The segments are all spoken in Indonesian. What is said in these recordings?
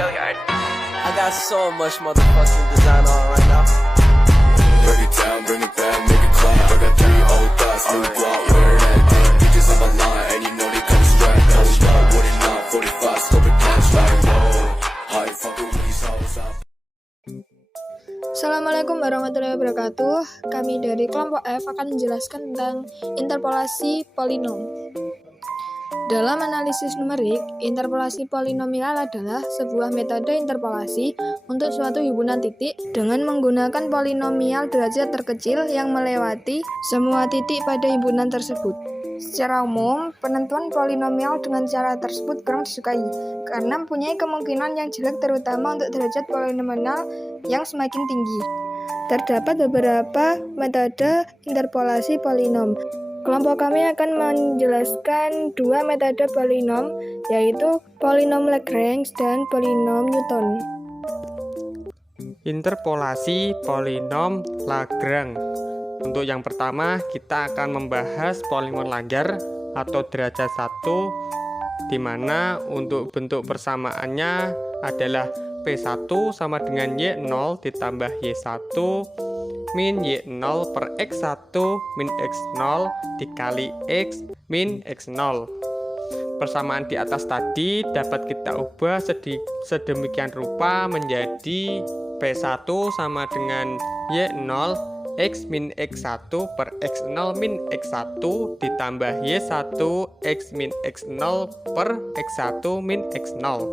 I got so much motherfucking design on right now. Break it down, bring it back, make it clap. I got 3 old thoughts, new guap, wear that dick. Bitches on my line, and you know they come strapped. Hold up, what it not, 45, scope it cash like whoa. How you fucking with these hoes out? Assalamualaikum warahmatullahi wabarakatuh. Kami dari kelompok F akan menjelaskan tentang interpolasi polinom. Dalam analisis numerik, interpolasi polinomial adalah sebuah metode interpolasi untuk suatu himpunan titik dengan menggunakan polinomial derajat terkecil yang melewati semua titik pada himpunan tersebut. Secara umum, penentuan polinomial dengan cara tersebut kurang disukai karena mempunyai kemungkinan yang jelek terutama untuk derajat polinomial yang semakin tinggi. Terdapat beberapa metode interpolasi polinom. Kelompok kami akan menjelaskan dua metode polinom, yaitu polinom Lagrange dan polinom Newton. Interpolasi polinom Lagrange. Untuk yang pertama, kita akan membahas polinom Langer atau derajat 1, di mana untuk bentuk persamaannya adalah P1 sama dengan Y0 ditambah Y1 min Y0 per X1 min X0 dikali X min X0. Persamaan di atas tadi dapat kita ubah sedemikian rupa menjadi P1 sama dengan Y0 X min X1 per X0 min X1 ditambah Y1 X min X0 per X1 min X0.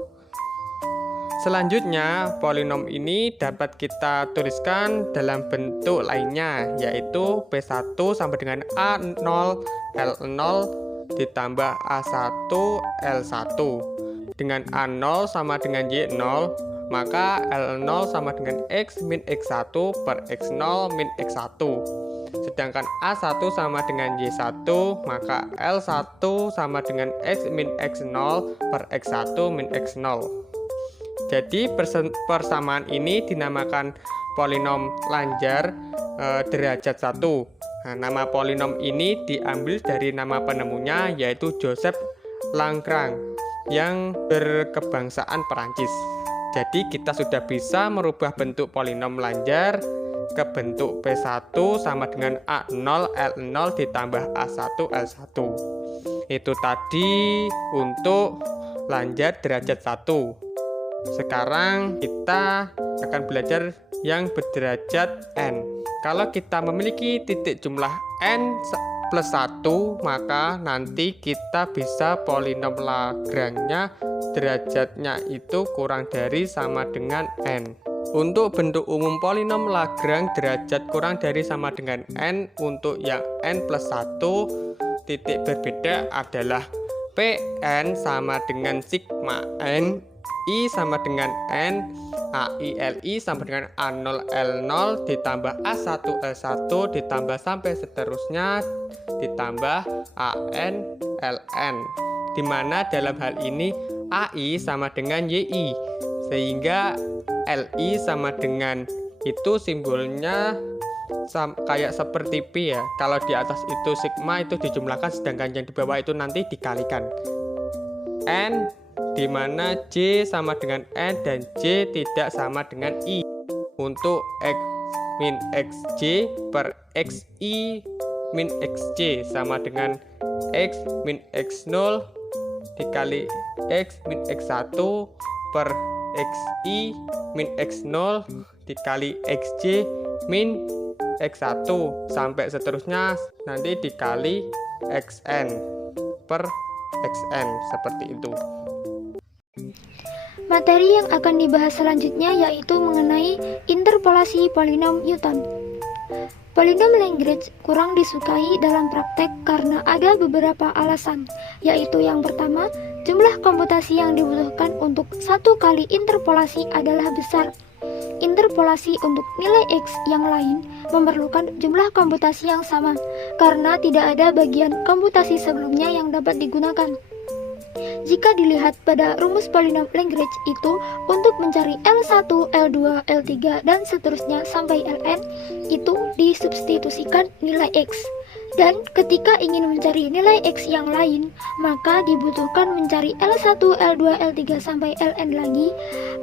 Selanjutnya, polinom ini dapat kita tuliskan dalam bentuk lainnya, yaitu P1 sama dengan A0 L0 ditambah A1 L1. Dengan A0 sama dengan Y0, maka L0 sama dengan X min X1 per X0 min X1. Sedangkan A1 sama dengan Y1, maka L1 sama dengan X min X0 per X1 min X0. Jadi persamaan ini dinamakan polinom Langer derajat 1. Nah, nama polinom ini diambil dari nama penemunya, yaitu Joseph Lagrange yang berkebangsaan Perancis. Jadi kita sudah bisa merubah bentuk polinom Langer ke bentuk P1 sama dengan A0 L0 ditambah A1 L1. Itu tadi untuk Langer derajat 1. Sekarang kita akan belajar yang berderajat n. Kalau kita memiliki titik jumlah n plus 1, maka nanti kita bisa polinom Lagrange-nya derajatnya itu kurang dari sama dengan n. Untuk bentuk umum polinom Lagrange derajat kurang dari sama dengan n, untuk yang n plus 1, titik berbeda adalah Pn sama dengan sigma n, I sama dengan N, AILI sama dengan A0 L0 ditambah A1 L1 ditambah sampai seterusnya ditambah AN LN, dimana dalam hal ini AI sama dengan YI, sehingga LI sama dengan itu simbolnya kayak seperti P ya. Kalau di atas itu sigma itu dijumlahkan, sedangkan yang di bawah itu nanti dikalikan. N di mana J sama dengan N dan J tidak sama dengan I. Untuk X min XJ per XI min XJ sama dengan X min X0 dikali X min X1 per XI min X0 dikali XJ min X1 sampai seterusnya nanti dikali XN per XN, seperti itu. Materi yang akan dibahas selanjutnya yaitu mengenai interpolasi polinom Newton. Polinom Lagrange kurang disukai dalam praktek karena ada beberapa alasan, yaitu yang pertama, jumlah komputasi yang dibutuhkan untuk satu kali interpolasi adalah besar. Interpolasi untuk nilai X yang lain memerlukan jumlah komputasi yang sama, karena tidak ada bagian komputasi sebelumnya yang dapat digunakan. Jika dilihat pada rumus polinom Lagrange itu, untuk mencari L1, L2, L3, dan seterusnya sampai Ln, itu disubstitusikan nilai X. Dan ketika ingin mencari nilai X yang lain, maka dibutuhkan mencari L1, L2, L3 sampai Ln lagi,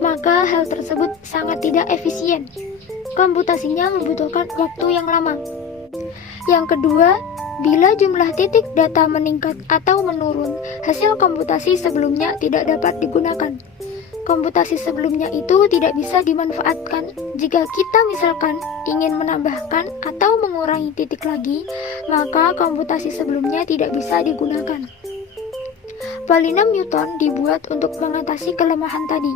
maka hal tersebut sangat tidak efisien. Komputasinya membutuhkan waktu yang lama. Yang kedua, bila jumlah titik data meningkat atau menurun, hasil komputasi sebelumnya tidak dapat digunakan. Komputasi sebelumnya itu tidak bisa dimanfaatkan jika kita misalkan ingin menambahkan atau mengurangi titik lagi, maka komputasi sebelumnya tidak bisa digunakan. Polinom Newton dibuat untuk mengatasi kelemahan tadi.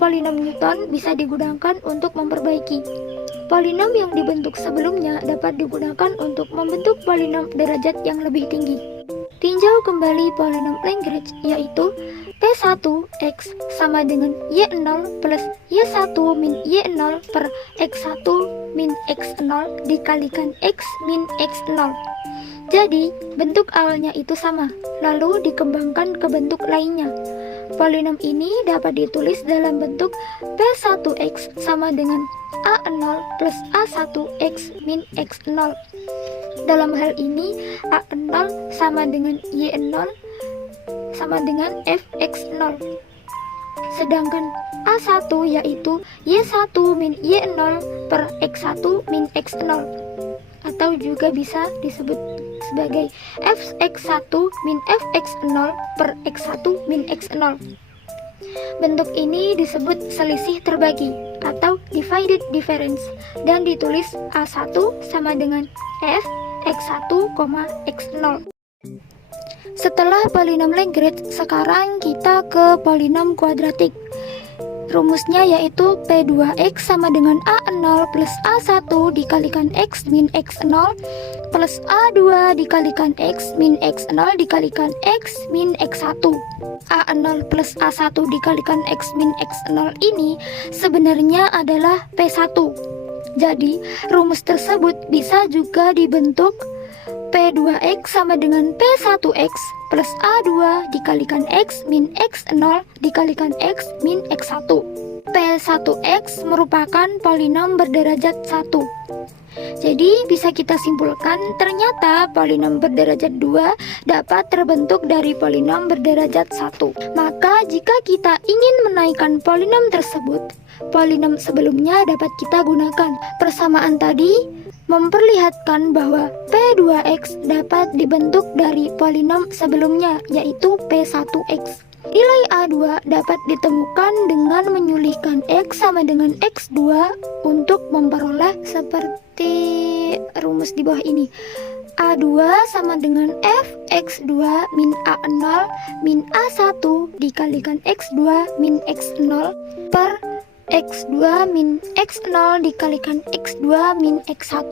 Polinom Newton bisa digunakan untuk memperbaiki. Polinom yang dibentuk sebelumnya dapat digunakan untuk membentuk polinom derajat yang lebih tinggi. Tinjau kembali polinom Lagrange, yaitu P1x sama dengan Y0 plus Y1 min Y0 per X1 min X0 dikalikan X min X0. Jadi, bentuk awalnya itu sama, lalu dikembangkan ke bentuk lainnya. Polinom ini dapat ditulis dalam bentuk P1x sama dengan A0 plus A1x min X0. Dalam hal ini, A0 sama dengan Y0 sama dengan Fx0. Sedangkan A1 yaitu Y1 min Y0 per X1 min X0. Atau juga bisa disebut sebagai Fx1 min Fx0 per X1 min X0. Bentuk ini disebut selisih terbagi atau divided difference dan ditulis A1 sama dengan F X1, X0. Setelah polinom Lagrange, sekarang kita ke polinom kuadratik. Rumusnya yaitu P2x sama dengan A0 plus A1 dikalikan X min X0 plus A2 dikalikan X min X0 dikalikan X min X1. A0 plus A1 dikalikan X min X0 ini sebenarnya adalah P1. Jadi, rumus tersebut bisa juga dibentuk P2x sama dengan P1x plus A2 dikalikan X min X0 dikalikan X min X1. P1x merupakan polinom berderajat 1. Jadi bisa kita simpulkan ternyata polinom berderajat 2 dapat terbentuk dari polinom berderajat 1. Maka jika kita ingin menaikkan polinom tersebut, polinom sebelumnya dapat kita gunakan. Persamaan tadi memperlihatkan bahwa P2x dapat dibentuk dari polinom sebelumnya, yaitu P1x. Nilai A2 dapat ditemukan dengan menyulihkan X sama dengan X2 untuk memperoleh seperti rumus di bawah ini. A2 sama dengan Fx2 min A0 min A1 dikalikan X2 min X0 per X2 min X0 dikalikan X2 min X1.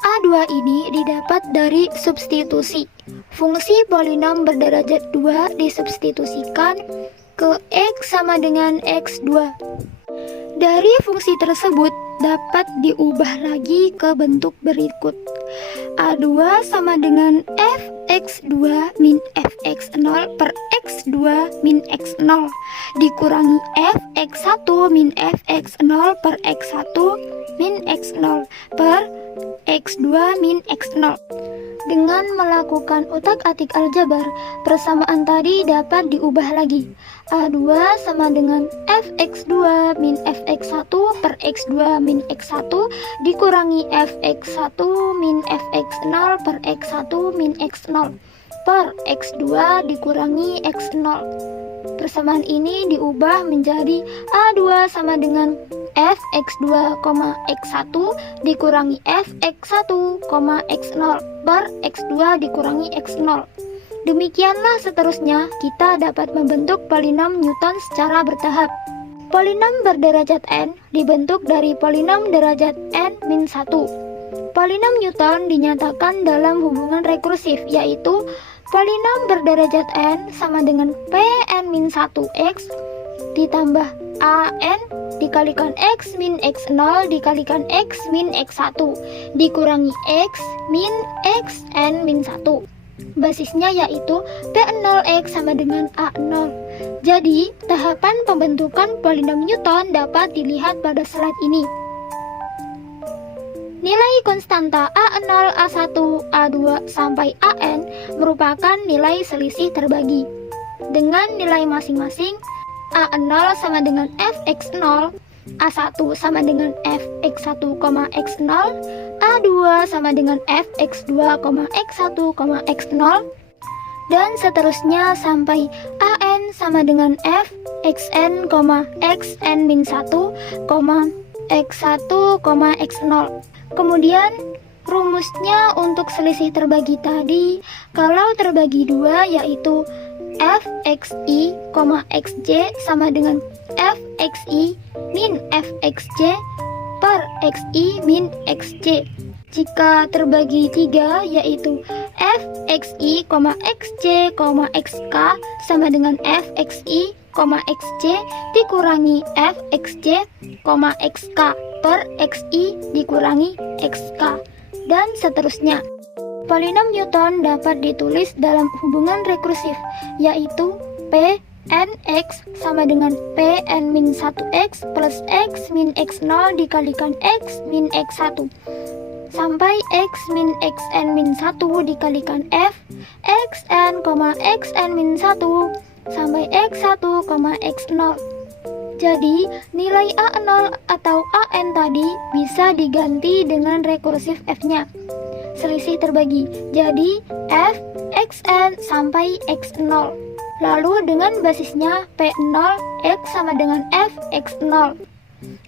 A2 ini didapat dari substitusi. Fungsi polinom berderajat 2 disubstitusikan ke X sama dengan X2. Dari fungsi tersebut dapat diubah lagi ke bentuk berikut. A2 sama dengan Fx2 min Fx0 per X2 min X0 dikurangi Fx1 min Fx0 per X1 min X0 per X2 min X0. Dengan melakukan utak-atik aljabar, persamaan tadi dapat diubah lagi. A2 sama dengan Fx2 min Fx1 per X2 min X1 dikurangi Fx1 min Fx0 per X1 min X0 per X2 dikurangi X0. Persamaan ini diubah menjadi A2 sama dengan Fx2, X1 dikurangi Fx1, X0 per X2 dikurangi X0. Demikianlah seterusnya kita dapat membentuk polinom Newton secara bertahap. Polinom berderajat n dibentuk dari polinom derajat n-1. Polinom Newton dinyatakan dalam hubungan rekursif, yaitu polinom berderajat n sama dengan Pn-1x ditambah an dikalikan x min x0 dikalikan x min x1 dikurangi x min xn min 1. Basisnya yaitu P0x sama dengan A0. Jadi, tahapan pembentukan polinom Newton dapat dilihat pada slide ini. Nilai konstanta A0, A1, A2, sampai AN merupakan nilai selisih terbagi. Dengan nilai masing-masing, A0 sama dengan fx0, A1 sama dengan fx1, x0, A2 sama dengan fx2, x1, x0, dan seterusnya sampai AN sama dengan fxn, xn-1, x1, x0. Kemudian rumusnya untuk selisih terbagi tadi, kalau terbagi 2 yaitu fxi, xj sama dengan fxi min fxj per xi min xj. Jika terbagi 3 yaitu fxi, xj, xk sama dengan fxi, xj dikurangi fxj, xk per xi dikurangi xk, dan seterusnya. Polinom Newton dapat ditulis dalam hubungan rekursif, yaitu p nx sama dengan p n min 1x plus x min x0 dikalikan x min x1 sampai x min xn min 1 dikalikan f xn, xn min 1 sampai x1, x0. Jadi, nilai A0 atau AN tadi bisa diganti dengan rekursif F-nya. Selisih terbagi. Jadi, F, Xn sampai X0. Lalu dengan basisnya P0, X sama dengan F, X0.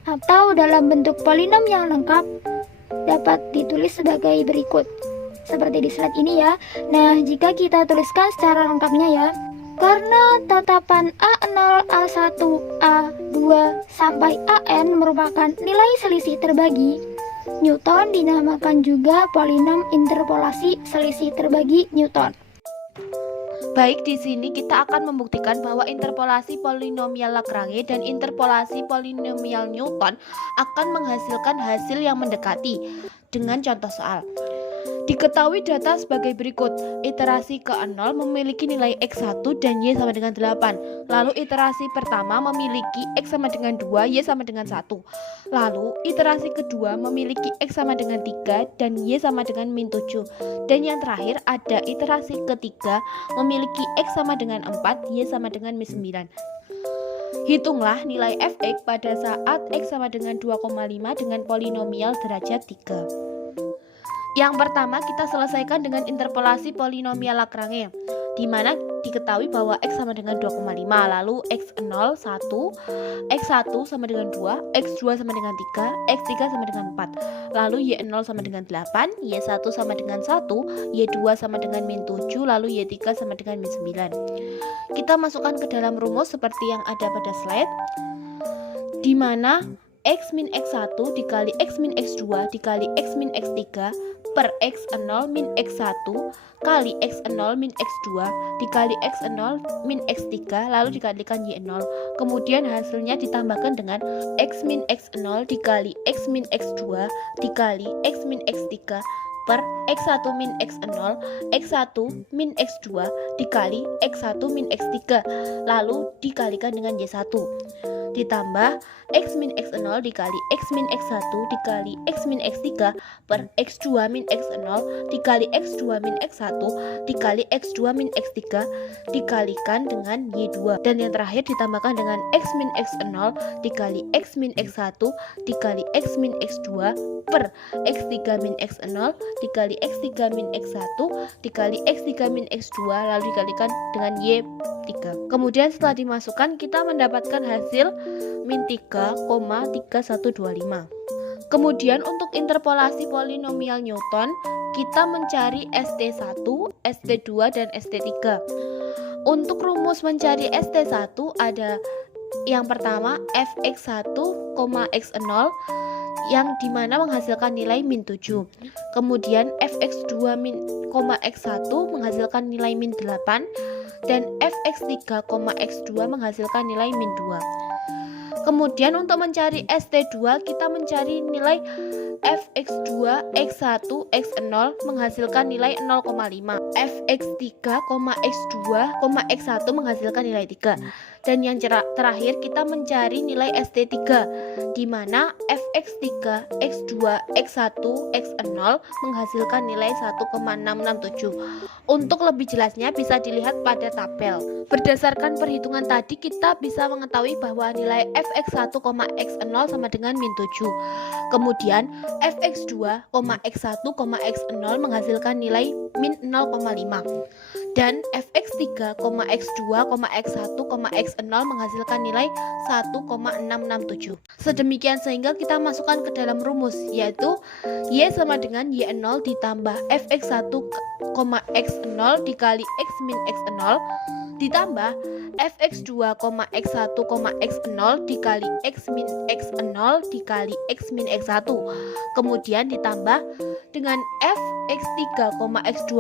Atau dalam bentuk polinom yang lengkap, dapat ditulis sebagai berikut. Seperti di slide ini ya. Nah, jika kita tuliskan secara lengkapnya ya. Karena tatapan A0, A1, A2 sampai AN merupakan nilai selisih terbagi, Newton dinamakan juga polinom interpolasi selisih terbagi Newton. Baik, di sini kita akan membuktikan bahwa interpolasi polinomial Lagrange dan interpolasi polinomial Newton akan menghasilkan hasil yang mendekati dengan contoh soal. Diketahui data sebagai berikut. Iterasi ke-0 memiliki nilai X1 dan Y sama dengan 8. Lalu iterasi pertama memiliki X sama dengan 2, Y sama dengan 1. Lalu iterasi kedua memiliki X sama dengan 3 dan Y sama dengan min 7. Dan yang terakhir ada iterasi ketiga memiliki X sama dengan 4, Y sama dengan min 9. Hitunglah nilai fx pada saat X sama dengan 2,5 dengan polinomial derajat 3. Yang pertama kita selesaikan dengan interpolasi polinomial Lagrange, di mana diketahui bahwa X sama dengan 2,5, lalu X0 1, X1 sama dengan 2, X2 sama dengan 3, X3 sama dengan 4, lalu Y0 sama dengan 8, Y1 sama dengan 1, Y2 sama dengan min 7, lalu Y3 sama dengan min 9. Kita masukkan ke dalam rumus seperti yang ada pada slide, di mana X min X1 dikali X min X2 dikali X min X3 per X0 min X1 kali X0 min X2 dikali X0 min X3 lalu dikalikan Y0. Kemudian hasilnya ditambahkan dengan X min X0 dikali X min X2 dikali X min X3 per X1 min X0 X1 min X2 dikali X1 min X3 lalu dikalikan dengan Y1. Ditambah X min X0 dikali X min X1 dikali X min X3 per X2 min X0 dikali X2 min X1 dikali X2 min X3 dikalikan dengan Y2. Dan yang terakhir ditambahkan dengan X min X0 dikali X min X1 dikali X min X2 per X3 min X0 dikali X3 min X1 dikali X3 min X2 lalu dikalikan dengan Y3. Kemudian setelah dimasukkan kita mendapatkan hasil min 3,3125. Kemudian untuk interpolasi polinomial Newton kita mencari ST1, ST2 dan ST3. Untuk rumus mencari ST1 ada yang pertama fx1, x0 yang dimana menghasilkan nilai min 7. Kemudian fx2 min, x1 menghasilkan nilai min 8 dan fx3, x2 menghasilkan nilai min 2. Kemudian untuk mencari ST2 kita mencari nilai fx2, x1, x0 menghasilkan nilai 0,5. fx3, x2, x1 menghasilkan nilai 3. Dan yang terakhir kita mencari nilai ST3, di mana fx3, x2, x1, x0 menghasilkan nilai 1,667. Untuk lebih jelasnya bisa dilihat pada tabel. Berdasarkan perhitungan tadi kita bisa mengetahui bahwa nilai fx1, x0 sama dengan min 7. Kemudian fx2, x1, x0 menghasilkan nilai min 0,5. Dan fx3, x2, x1, x0 menghasilkan nilai 1,667. Sedemikian sehingga kita masukkan ke dalam rumus, yaitu y sama dengan y0 ditambah fx1, x0 dikali x min x0 ditambah fx2, x1, x0 dikali x min x0 dikali x min x1. Kemudian ditambah dengan fx3, x2,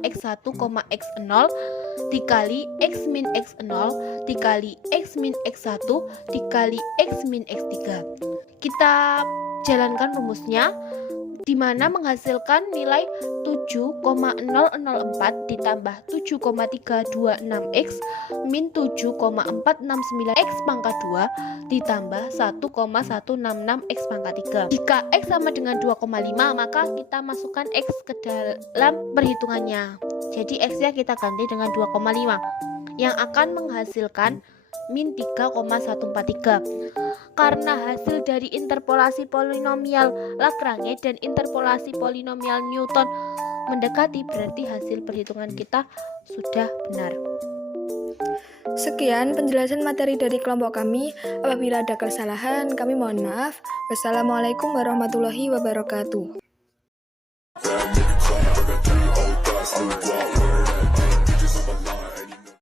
x1, x0 dikali x min x0 dikali x min x1 dikali x min x3. Kita jalankan rumusnya, di mana menghasilkan nilai 7,004 ditambah 7,326x min 7,469x pangkat 2 ditambah 1,166x pangkat 3. Jika x sama dengan 2,5 maka kita masukkan x ke dalam perhitungannya. Jadi x nya kita ganti dengan 2,5 yang akan menghasilkan min 3,143. Karena hasil dari interpolasi polinomial Lagrange dan interpolasi polinomial Newton mendekati, berarti hasil perhitungan kita sudah benar. Sekian penjelasan materi dari kelompok kami. Apabila ada kesalahan, kami mohon maaf. Wassalamualaikum warahmatullahi wabarakatuh.